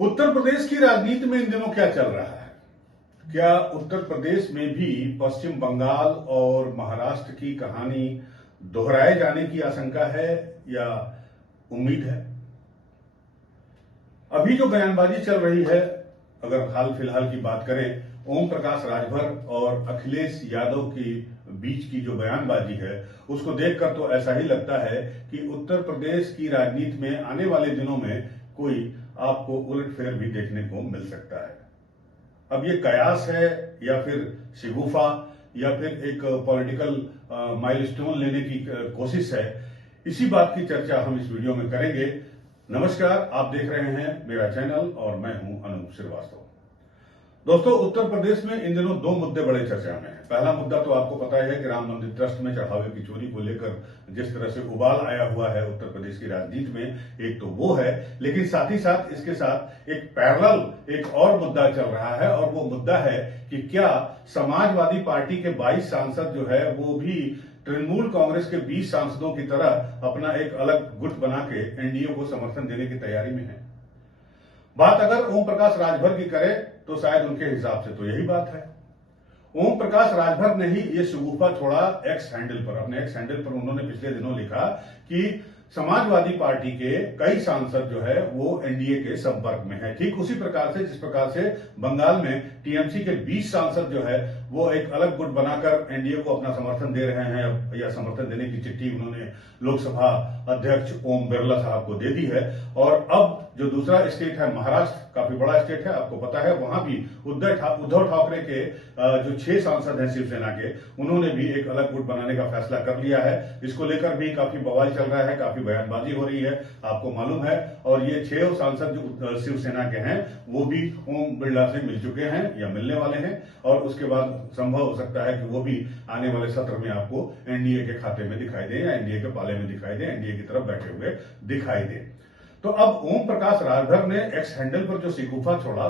उत्तर प्रदेश की राजनीति में इन दिनों क्या चल रहा है? क्या उत्तर प्रदेश में भी पश्चिम बंगाल और महाराष्ट्र की कहानी दोहराए जाने की आशंका है या उम्मीद है? अभी जो बयानबाजी चल रही है, अगर हाल फिलहाल की बात करें, ओम प्रकाश राजभर और अखिलेश यादव की बीच की जो बयानबाजी है, उसको देखकर तो ऐसा ही लगता है कि उत्तर प्रदेश की राजनीति में आने वाले दिनों में कोई आपको उलटफेर भी देखने को मिल सकता है। अब ये कयास है या फिर शिगुफा या फिर एक पॉलिटिकल माइलस्टोन लेने की कोशिश है, इसी बात की चर्चा हम इस वीडियो में करेंगे। नमस्कार, आप देख रहे हैं मेरा चैनल और मैं हूं अनूप श्रीवास्तव। दोस्तों, उत्तर प्रदेश में इन दिनों दो मुद्दे बड़े चर्चा में हैं। पहला मुद्दा तो आपको पता है कि राम मंदिर ट्रस्ट में चढ़ावे की चोरी को लेकर जिस तरह से उबाल आया हुआ है उत्तर प्रदेश की राजनीति में, एक तो वो है, लेकिन साथ ही साथ इसके साथ एक पैरेलल एक और मुद्दा चल रहा है, और वो मुद्दा है कि क्या समाजवादी पार्टी के 22 सांसद जो है वो भी तृणमूल कांग्रेस के 20 सांसदों की तरह अपना एक अलग गुट बना के एनडीए को समर्थन देने की तैयारी में है। बात अगर ओम प्रकाश राजभर की करें तो शायद उनके हिसाब से तो यही बात है। ओम प्रकाश राजभर ने ही ये शगुफा छोड़ा एक्स हैंडल पर। अपने एक्स हैंडल पर उन्होंने पिछले दिनों लिखा कि समाजवादी पार्टी के कई सांसद जो है वो एनडीए के संपर्क में है। ठीक उसी प्रकार से जिस प्रकार से बंगाल में टीएमसी के 20 सांसद जो है वो एक अलग गुट बनाकर एनडीए को अपना समर्थन दे रहे हैं, या समर्थन देने की चिट्ठी उन्होंने लोकसभा अध्यक्ष ओम बिरला साहब को दे दी है। और अब जो दूसरा स्टेट है महाराष्ट्र, काफी बड़ा स्टेट है, आपको पता है, वहां भी उद्धव ठाकरे के जो 6 सांसद हैं शिवसेना के, उन्होंने भी एक अलग गुट बनाने का फैसला कर लिया है। इसको लेकर भी काफी बवाल चल रहा है, काफी बयानबाजी हो रही है, आपको मालूम है। और ये 6 सांसद जो शिवसेना के हैं वो भी ओम बिरला से मिल चुके हैं या मिलने वाले हैं, और उसके बाद संभव हो सकता है कि वो भी आने वाले सत्र में आपको एनडीए के खाते में दिखाई दे या एनडीए के पाले में दिखाई दे, एनडीए की तरफ बैठे हुए दिखाई दे। तो अब ओम प्रकाश राजभर ने एक्स हैंडल पर जो शिगुफा छोड़ा,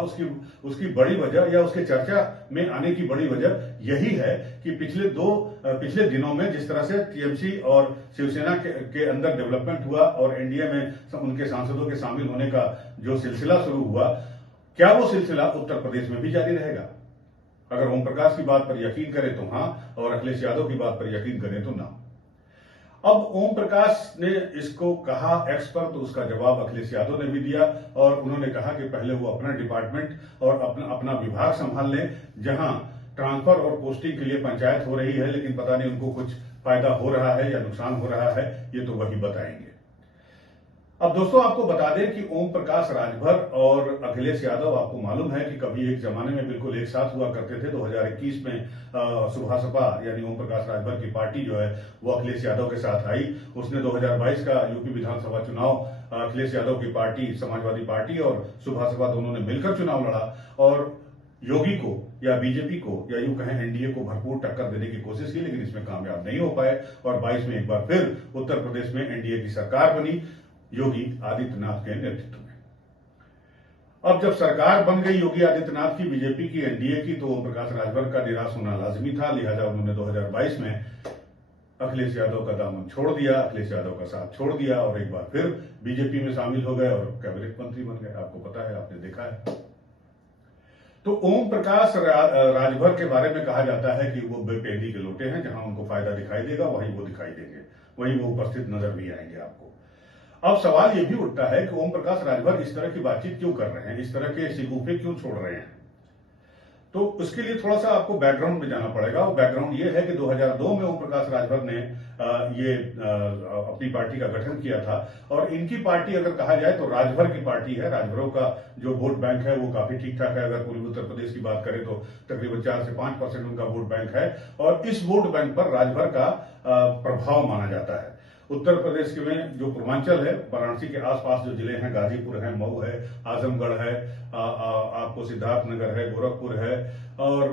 उसकी बड़ी वजह या उसके चर्चा में आने की बड़ी वजह यही है कि पिछले दिनों में जिस तरह से टीएमसी और शिवसेना के अंदर डेवलपमेंट हुआ और एनडीए में उनके सांसदों के शामिल होने का जो सिलसिला शुरू हुआ, क्या वो सिलसिला उत्तर प्रदेश में भी जारी रहेगा? अगर ओम प्रकाश की बात पर यकीन करें तो हां, और अखिलेश यादव की बात पर यकीन करें तो ना। अब ओम प्रकाश ने इसको कहा एक्स पर, तो उसका जवाब अखिलेश यादव ने भी दिया, और उन्होंने कहा कि पहले वो अपना डिपार्टमेंट और अपना विभाग संभाल लें। जहां ट्रांसफर और पोस्टिंग के लिए पंचायत हो रही है, लेकिन पता नहीं उनको कुछ फायदा हो रहा है या नुकसान हो रहा है, ये तो वही बताएंगे। अब दोस्तों, आपको बता दें कि ओम प्रकाश राजभर और अखिलेश यादव, आपको मालूम है कि कभी एक जमाने में बिल्कुल एक साथ हुआ करते थे। 2021 में सुभासपा यानी ओम प्रकाश राजभर की पार्टी जो है वो अखिलेश यादव के साथ आई। उसने 2022 का यूपी विधानसभा चुनाव अखिलेश यादव की पार्टी, समाजवादी पार्टी और सुभासपा दोनों ने मिलकर चुनाव लड़ा, और योगी को या बीजेपी को या यूं कहें एनडीए को भरपूर टक्कर देने की कोशिश की, लेकिन इसमें कामयाब नहीं हो पाए। और 22 में एक बार फिर उत्तर प्रदेश में एनडीए की सरकार बनी योगी आदित्यनाथ के नेतृत्व में। अब जब सरकार बन गई योगी आदित्यनाथ की, बीजेपी की, एनडीए की, तो ओम प्रकाश राजभर का निराश होना लाजमी था। लिहाजा उन्होंने 2022 में अखिलेश यादव का दामन छोड़ दिया, अखिलेश यादव का साथ छोड़ दिया, और एक बार फिर बीजेपी में शामिल हो गए और कैबिनेट मंत्री बन गए। आपको पता है, आपने देखा है। तो ओम प्रकाश राजभर के बारे में कहा जाता है कि वो बेपेंदी के लोटे हैं, जहां उनको फायदा दिखाई देगा वहीं वो दिखाई देंगे, वहीं वो उपस्थित नजर भी आएंगे आपको। अब सवाल यह भी उठता है कि ओम प्रकाश राजभर इस तरह की बातचीत क्यों कर रहे हैं, इस तरह के शिगुफे क्यों छोड़ रहे हैं? तो उसके लिए थोड़ा सा आपको बैकग्राउंड में जाना पड़ेगा। और बैकग्राउंड ये है कि 2002 में ओम प्रकाश राजभर ने अपनी पार्टी का गठन किया था, और इनकी पार्टी अगर कहा जाए तो राजभर की पार्टी है। राजभरों का जो वोट बैंक है वो काफी ठीक ठाक है। अगर पूर्वी उत्तर प्रदेश की बात करें तो तकरीबन 4 से 5% उनका वोट बैंक है, और इस वोट बैंक पर राजभर का प्रभाव माना जाता है। उत्तर प्रदेश के में जो पूर्वांचल है, वाराणसी के आसपास जो जिले हैं, गाजीपुर है, मऊ है, आजमगढ़ है, आपको सिद्धार्थनगर है, गोरखपुर है और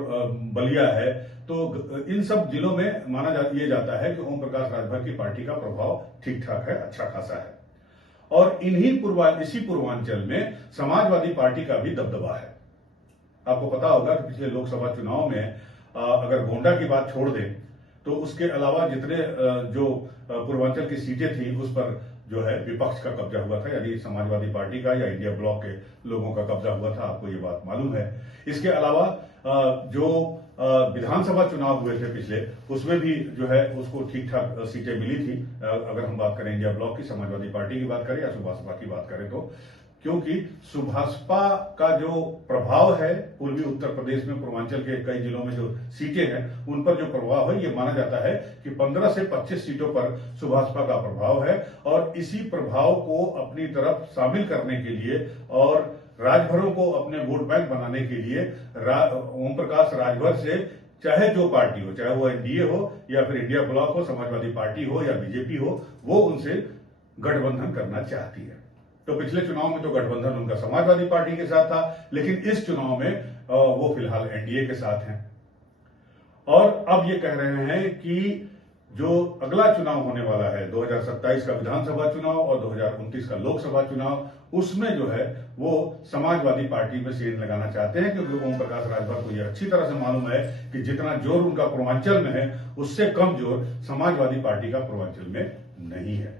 बलिया है, तो इन सब जिलों में माना जाता है कि ओम प्रकाश राजभर की पार्टी का प्रभाव ठीक ठाक है, अच्छा खासा है। और इसी पूर्वांचल में समाजवादी पार्टी का भी दबदबा है। आपको पता होगा कि पिछले लोकसभा चुनाव में अगर गोंडा की बात छोड़ दें तो उसके अलावा जितने जो पूर्वांचल की सीटें थी उस पर जो है विपक्ष का कब्जा हुआ था, यानी समाजवादी पार्टी का या इंडिया ब्लॉक के लोगों का कब्जा हुआ था। आपको ये बात मालूम है। इसके अलावा जो विधानसभा चुनाव हुए थे पिछले, उसमें भी जो है उसको ठीक ठाक सीटें मिली थी। अगर हम बात करें इंडिया ब्लॉक की, समाजवादी पार्टी की बात करें या सुभाषपा की बात करें, तो क्योंकि सुभाषपा का जो प्रभाव है पूर्वी उत्तर प्रदेश में, पूर्वांचल के कई जिलों में जो सीटें हैं उन पर जो प्रभाव है, ये माना जाता है कि 15 से 25 सीटों पर सुभाषपा का प्रभाव है। और इसी प्रभाव को अपनी तरफ शामिल करने के लिए और राजभरों को अपने वोट बैंक बनाने के लिए ओम प्रकाश राजभर से चाहे जो पार्टी हो, चाहे वो एनडीए हो या फिर इंडिया ब्लॉक हो, समाजवादी पार्टी हो या बीजेपी हो, वो उनसे गठबंधन करना चाहती है। तो पिछले चुनाव में तो गठबंधन उनका समाजवादी पार्टी के साथ था, लेकिन इस चुनाव में वो फिलहाल एनडीए के साथ हैं। और अब ये कह रहे हैं कि जो अगला चुनाव होने वाला है, 2027 का विधानसभा चुनाव और 2029 का लोकसभा चुनाव, उसमें जो है वो समाजवादी पार्टी में सेंध लगाना चाहते हैं, क्योंकि ओम प्रकाश राजभर को यह अच्छी तरह से मालूम है कि जितना जोर उनका पूर्वांचल में है, उससे कम जोर समाजवादी पार्टी का पूर्वांचल में नहीं है।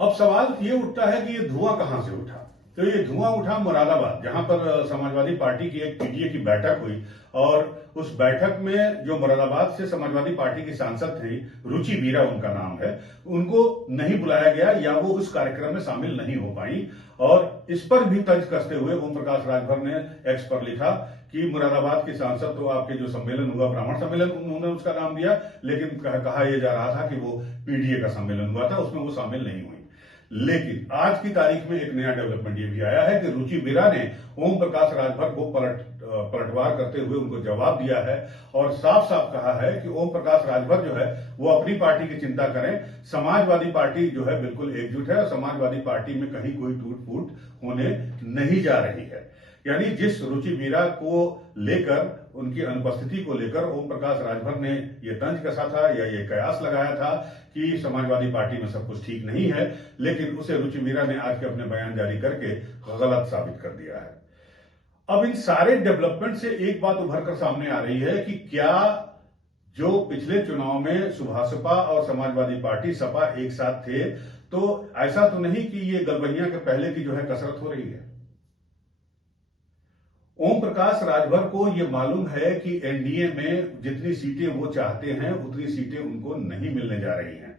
अब सवाल ये उठता है कि ये धुआं कहां से उठा। तो ये धुआं उठा मुरादाबाद, जहां पर समाजवादी पार्टी की एक पीटीए की बैठक हुई, और उस बैठक में जो मुरादाबाद से समाजवादी पार्टी की सांसद थी, रुचि वीरा उनका नाम है, उनको नहीं बुलाया गया या वो उस कार्यक्रम में शामिल नहीं हो पाई। और इस पर भी तंज कसते हुए ओम प्रकाश राजभर ने एक्स पर लिखा कि मुरादाबाद के सांसद तो आपके जो सम्मेलन हुआ, ब्राह्मण सम्मेलन, उन्होंने उसका नाम दिया, लेकिन कहा यह जा रहा था कि वो पीडीए का सम्मेलन हुआ था, उसमें वो शामिल नहीं हुई। लेकिन आज की तारीख में एक नया डेवलपमेंट ये भी आया है कि रुचि वीरा ने ओम प्रकाश राजभर को पलटवार करते हुए उनको जवाब दिया है और साफ साफ कहा है कि ओम प्रकाश राजभर जो है वो अपनी पार्टी की चिंता करें, समाजवादी पार्टी जो है बिल्कुल एकजुट है और समाजवादी पार्टी में कहीं कोई टूट फूट होने नहीं जा रही है। यानी जिस रुचि वीरा को लेकर, उनकी अनुपस्थिति को लेकर ओम प्रकाश राजभर ने यह तंज कसा था या ये कयास लगाया था कि समाजवादी पार्टी में सब कुछ ठीक नहीं है, लेकिन उसे रुचि वीरा ने आज के अपने बयान जारी करके गलत साबित कर दिया है। अब इन सारे डेवलपमेंट से एक बात उभर कर सामने आ रही है कि क्या जो पिछले चुनाव में सुभाषपा और समाजवादी पार्टी सपा एक साथ थे, तो ऐसा तो नहीं कि ये गलबहियां के पहले की जो है कसरत हो रही है। ओम प्रकाश राजभर को यह मालूम है कि एनडीए में जितनी सीटें वो चाहते हैं उतनी सीटें उनको नहीं मिलने जा रही हैं।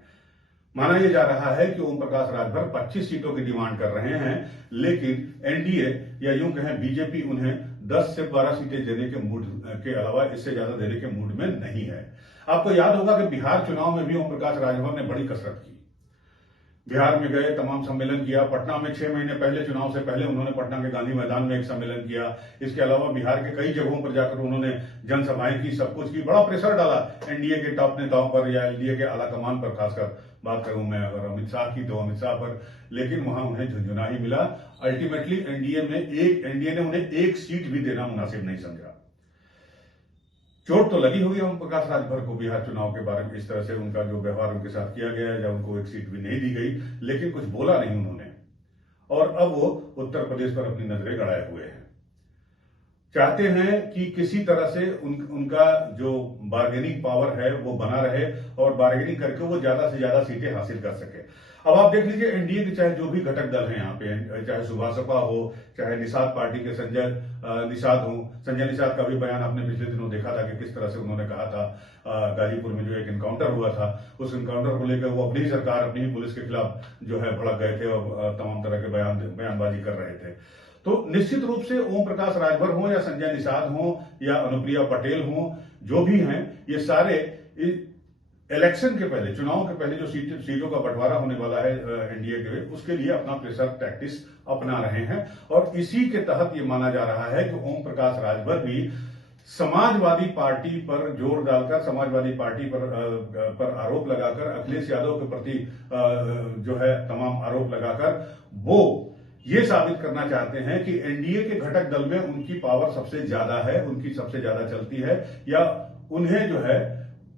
माना यह जा रहा है कि ओम प्रकाश राजभर 25 सीटों की डिमांड कर रहे हैं, लेकिन एनडीए या यूं कहें बीजेपी उन्हें 10 से 12 सीटें देने के मूड के अलावा इससे ज्यादा देने के मूड में नहीं है। आपको याद होगा कि बिहार चुनाव में भी ओम प्रकाश राजभर ने बड़ी कसरत की, बिहार में गए, तमाम सम्मेलन किया। पटना में 6 महीने पहले, चुनाव से पहले, उन्होंने पटना के गांधी मैदान में एक सम्मेलन किया। इसके अलावा बिहार के कई जगहों पर जाकर उन्होंने जनसभाएं की, सब कुछ की, बड़ा प्रेशर डाला एनडीए के टॉप नेताओं पर या एनडीए के आला कमान पर। खासकर बात करूं मैं अगर अमित शाह की, तो अमित शाह पर, लेकिन वहां उन्हें झुंझुना ही मिला। अल्टीमेटली एनडीए ने उन्हें एक सीट भी देना मुनासिब नहीं समझा। चोट तो लगी हुई है ओम प्रकाश राजभर को बिहार चुनाव के बारे में, इस तरह से उनका जो व्यवहार उनके साथ किया गया है, जब उनको एक सीट भी नहीं दी गई, लेकिन कुछ बोला नहीं उन्होंने। और अब वो उत्तर प्रदेश पर अपनी नजरें गड़ाए हुए हैं, चाहते हैं कि किसी तरह से उनका जो बार्गेनिंग पावर है वो बना रहे और बार्गेनिंग करके वो ज्यादा से ज्यादा सीटें हासिल कर सके। अब आप देख लीजिए, एनडीए के चाहे जो भी घटक दल हैं यहाँ पे, चाहे सुभाषपा हो, चाहे निषाद पार्टी के संजय निषाद का भी बयान आपने पिछले दिनों देखा था कि किस तरह से उन्होंने कहा था, गाजीपुर में जो एक एनकाउंटर हुआ था, उस एनकाउंटर को लेकर वो अपनी ही सरकार, अपनी ही पुलिस के खिलाफ जो है भड़क गए थे और तमाम तरह के बयानबाजी कर रहे थे। तो निश्चित रूप से ओम प्रकाश राजभर हो या संजय निषाद हो या अनुप्रिया पटेल हो, जो भी हैं, ये सारे इलेक्शन के पहले, चुनाव के पहले जो सीटों का बंटवारा होने वाला है एनडीए के, उसके लिए अपना प्रेशर टैक्टिक्स अपना रहे हैं। और इसी के तहत ये माना जा रहा है कि ओम प्रकाश राजभर भी समाजवादी पार्टी पर जोर डालकर, समाजवादी पार्टी पर आरोप लगाकर, अखिलेश यादव के प्रति जो है तमाम आरोप लगाकर वो ये साबित करना चाहते हैं कि एनडीए के घटक दल में उनकी पावर सबसे ज्यादा है, उनकी सबसे ज्यादा चलती है, या उन्हें जो है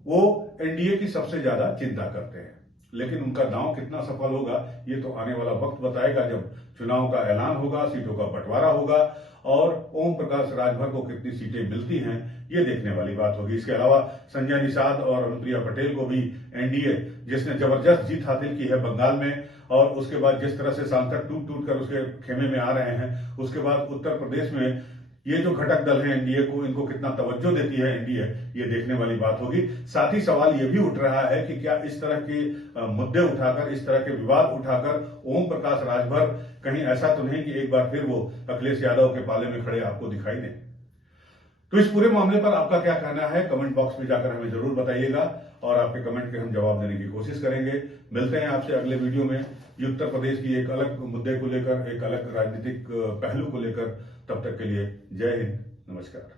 वो एनडीए की सबसे ज्यादा चिंता करते हैं। लेकिन उनका दांव कितना सफल होगा ये तो आने वाला वक्त बताएगा, जब चुनाव का ऐलान होगा, सीटों का बंटवारा होगा और ओम प्रकाश राजभर को कितनी सीटें मिलती हैं ये देखने वाली बात होगी। इसके अलावा संजय निषाद और अनुप्रिया पटेल को भी एनडीए, जिसने जबरदस्त जीत हासिल की है बंगाल में, और उसके बाद जिस तरह से सांसद टूट टूट कर उसके खेमे में आ रहे हैं, उसके बाद उत्तर प्रदेश में ये जो घटक दल है एनडीए को, इनको कितना तवज्जो देती है एनडीए, ये देखने वाली बात होगी। साथ ही सवाल ये भी उठ रहा है कि क्या इस तरह के मुद्दे उठाकर, इस तरह के विवाद उठाकर ओम प्रकाश राजभर कहीं ऐसा तो नहीं कि एक बार फिर वो अखिलेश यादव के पाले में खड़े आपको दिखाई दें। तो इस पूरे मामले पर आपका क्या कहना है, कमेंट बॉक्स में जाकर हमें जरूर बताइएगा और आपके कमेंट के हम जवाब देने की कोशिश करेंगे। मिलते हैं आपसे अगले वीडियो में उत्तर प्रदेश की एक अलग मुद्दे को लेकर, एक अलग राजनीतिक पहलू को लेकर। तब तक के लिए जय हिंद, नमस्कार।